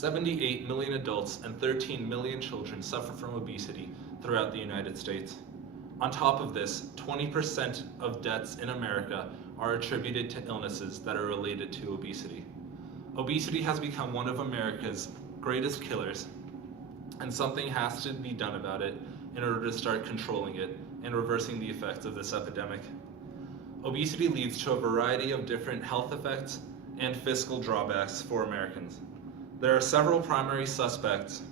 78 million adults and 13 million children suffer from obesity throughout the United States. On top of this, 20% of deaths in America are attributed to illnesses that are related to obesity. Obesity has become one of America's greatest killers, and something has to be done about it in order to start controlling it and reversing the effects of this epidemic. Obesity leads to a variety of different health effects and fiscal drawbacks for Americans. There are several primary suspects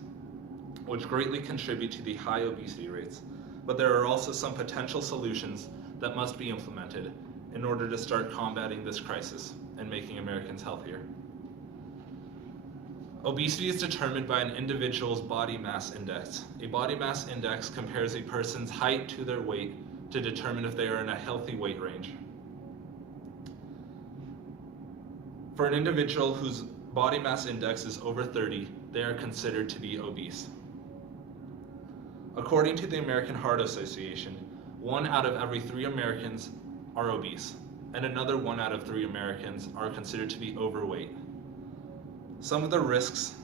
which greatly contribute to the high obesity rates, but there are also some potential solutions that must be implemented in order to start combating this crisis and making Americans healthier. Obesity is determined by an individual's body mass index. A body mass index compares a person's height to their weight to determine if they are in a healthy weight range. For an individual whose body mass index is over 30, they are considered to be obese. According to the American Heart Association, 1 out of every 3 Americans are obese, and another 1 out of 3 Americans are considered to be overweight. Some of the risks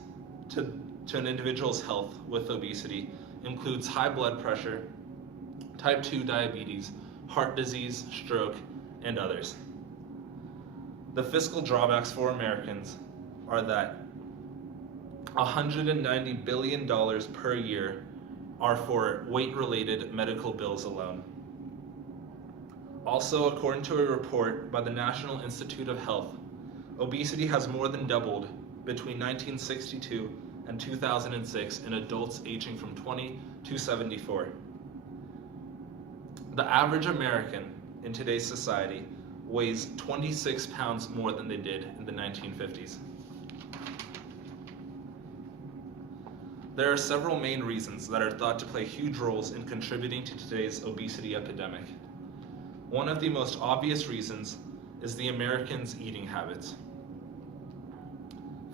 to an individual's health with obesity includes high blood pressure, type 2 diabetes, heart disease, stroke, and others. The fiscal drawbacks for Americans are that $190 billion per year are for weight-related medical bills alone. Also, according to a report by the National Institute of Health, obesity has more than doubled between 1962 and 2006 in adults aging from 20 to 74. The average American in today's society weighs 26 pounds more than they did in the 1950s. There are several main reasons that are thought to play huge roles in contributing to today's obesity epidemic. One of the most obvious reasons is the Americans' eating habits.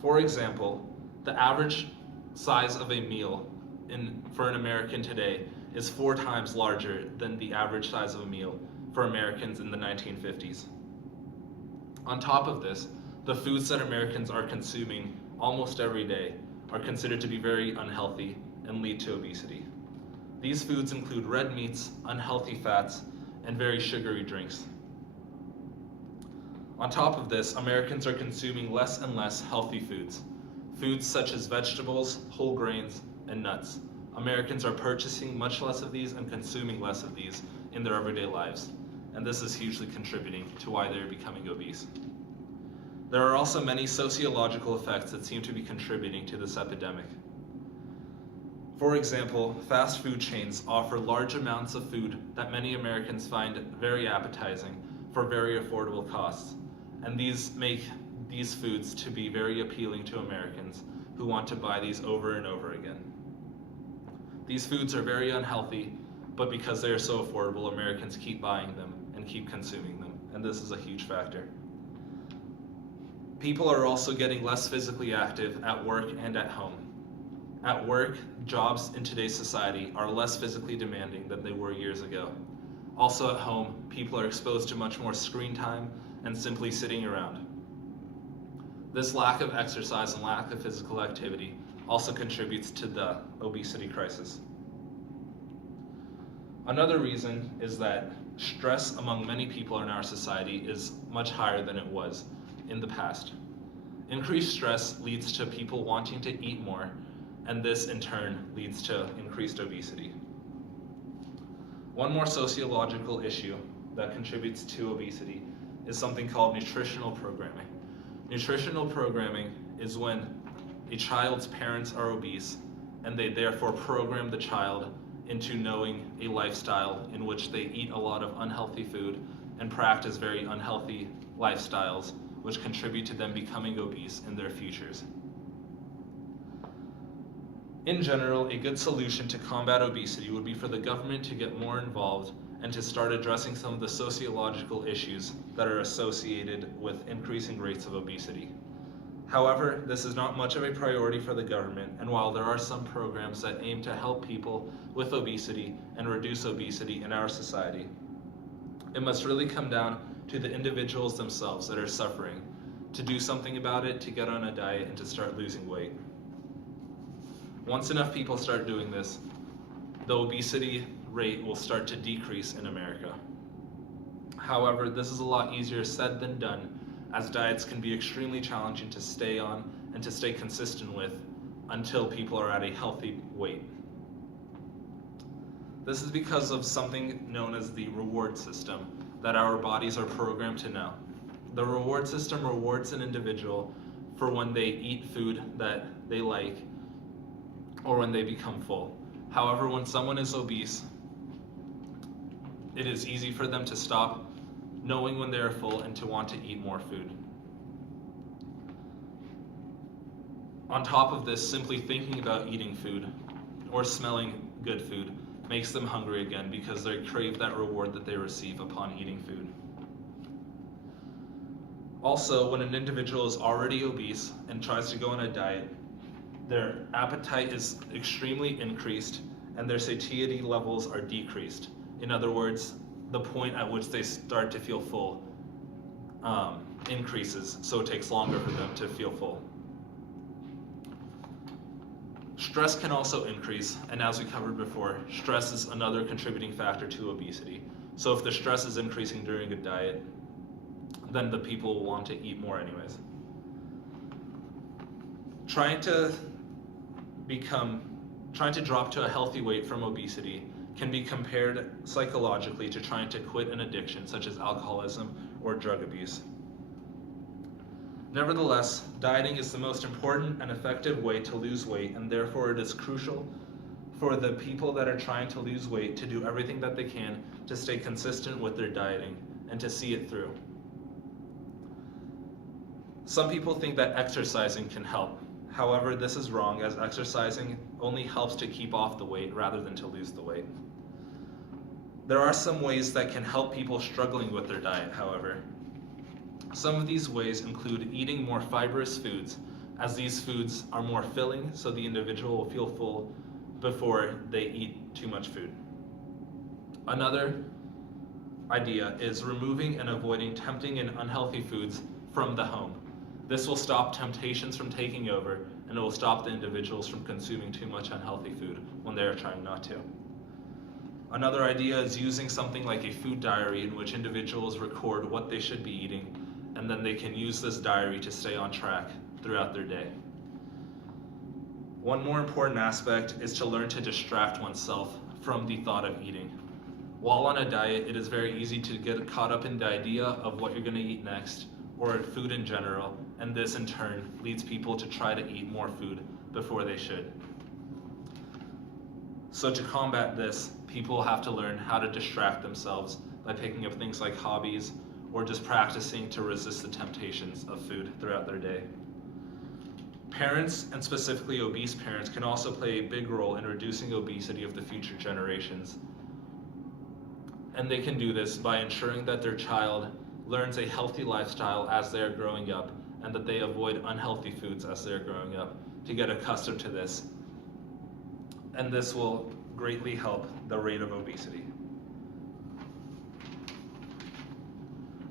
For example, the average size of a meal for an American today is 4 times larger than the average size of a meal for Americans in the 1950s. On top of this, the foods that Americans are consuming almost every day are considered to be very unhealthy and lead to obesity. These foods include red meats, unhealthy fats, and very sugary drinks. On top of this, Americans are consuming less and less healthy foods. Foods such as vegetables, whole grains, and nuts. Americans are purchasing much less of these and consuming less of these in their everyday lives, and this is hugely contributing to why they're becoming obese. There are also many sociological effects that seem to be contributing to this epidemic. For example, fast food chains offer large amounts of food that many Americans find very appetizing for very affordable costs, and these make these foods to be very appealing to Americans who want to buy these over and over again. These foods are very unhealthy, but because they are so affordable, Americans keep buying them and keep consuming them, and this is a huge factor. People are also getting less physically active at work and at home. At work, jobs in today's society are less physically demanding than they were years ago. Also at home, people are exposed to much more screen time and simply sitting around. This lack of exercise and lack of physical activity also contributes to the obesity crisis. Another reason is that stress among many people in our society is much higher than it was in the past. Increased stress leads to people wanting to eat more, and this in turn leads to increased obesity. One more sociological issue that contributes to obesity is something called nutritional programming. Nutritional programming is when a child's parents are obese and they therefore program the child into knowing a lifestyle in which they eat a lot of unhealthy food and practice very unhealthy lifestyles, which contribute to them becoming obese in their futures. In general, a good solution to combat obesity would be for the government to get more involved and to start addressing some of the sociological issues that are associated with increasing rates of obesity. However, this is not much of a priority for the government, and while there are some programs that aim to help people with obesity and reduce obesity in our society, it must really come down to the individuals themselves that are suffering to do something about it, to get on a diet, and to start losing weight. Once enough people start doing this, the obesity rate will start to decrease in America. However, this is a lot easier said than done, as diets can be extremely challenging to stay on and to stay consistent with until people are at a healthy weight. This is because of something known as the reward system that our bodies are programmed to know. The reward system rewards an individual for when they eat food that they like or when they become full. However, when someone is obese, it is easy for them to stop knowing when they are full and to want to eat more food. On top of this, simply thinking about eating food or smelling good food makes them hungry again because they crave that reward that they receive upon eating food. Also, when an individual is already obese and tries to go on a diet, their appetite is extremely increased and their satiety levels are decreased. In other words, the point at which they start to feel full increases, so it takes longer for them to feel full. Stress can also increase, and as we covered before, stress is another contributing factor to obesity. So if the stress is increasing during a diet, then the people will want to eat more anyways. Trying to drop to a healthy weight from obesity can be compared psychologically to trying to quit an addiction such as alcoholism or drug abuse. Nevertheless, dieting is the most important and effective way to lose weight, and therefore it is crucial for the people that are trying to lose weight to do everything that they can to stay consistent with their dieting and to see it through. Some people think that exercising can help. However, this is wrong, as exercising only helps to keep off the weight rather than to lose the weight. There are some ways that can help people struggling with their diet, however. Some of these ways include eating more fibrous foods, as these foods are more filling, so the individual will feel full before they eat too much food. Another idea is removing and avoiding tempting and unhealthy foods from the home. This will stop temptations from taking over, and it will stop the individuals from consuming too much unhealthy food when they are trying not to. Another idea is using something like a food diary in which individuals record what they should be eating, and then they can use this diary to stay on track throughout their day. One more important aspect is to learn to distract oneself from the thought of eating. While on a diet, it is very easy to get caught up in the idea of what you're going to eat next, or food in general, and this in turn leads people to try to eat more food before they should. So to combat this, people have to learn how to distract themselves by picking up things like hobbies or just practicing to resist the temptations of food throughout their day. Parents, and specifically obese parents, can also play a big role in reducing obesity of the future generations. And they can do this by ensuring that their child learns a healthy lifestyle as they are growing up, and that they avoid unhealthy foods as they are growing up to get accustomed to this. And this will greatly help the rate of obesity.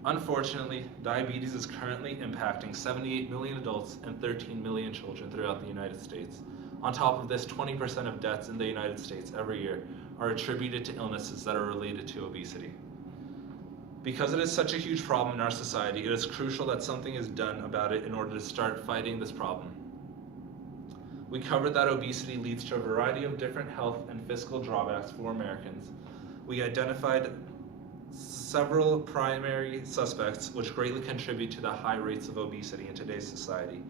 Unfortunately, diabetes is currently impacting 78 million adults and 13 million children throughout the United States. On top of this, 20% of deaths in the United States every year are attributed to illnesses that are related to obesity. Because it is such a huge problem in our society, it is crucial that something is done about it in order to start fighting this problem. We covered that obesity leads to a variety of different health and physical drawbacks for Americans. We identified several primary suspects which greatly contribute to the high rates of obesity in today's society.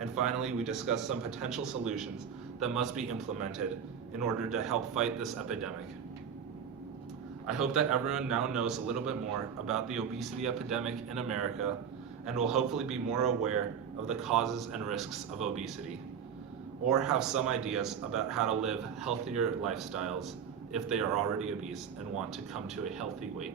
And finally, we discussed some potential solutions that must be implemented in order to help fight this epidemic. I hope that everyone now knows a little bit more about the obesity epidemic in America and will hopefully be more aware of the causes and risks of obesity, or have some ideas about how to live healthier lifestyles if they are already obese and want to come to a healthy weight.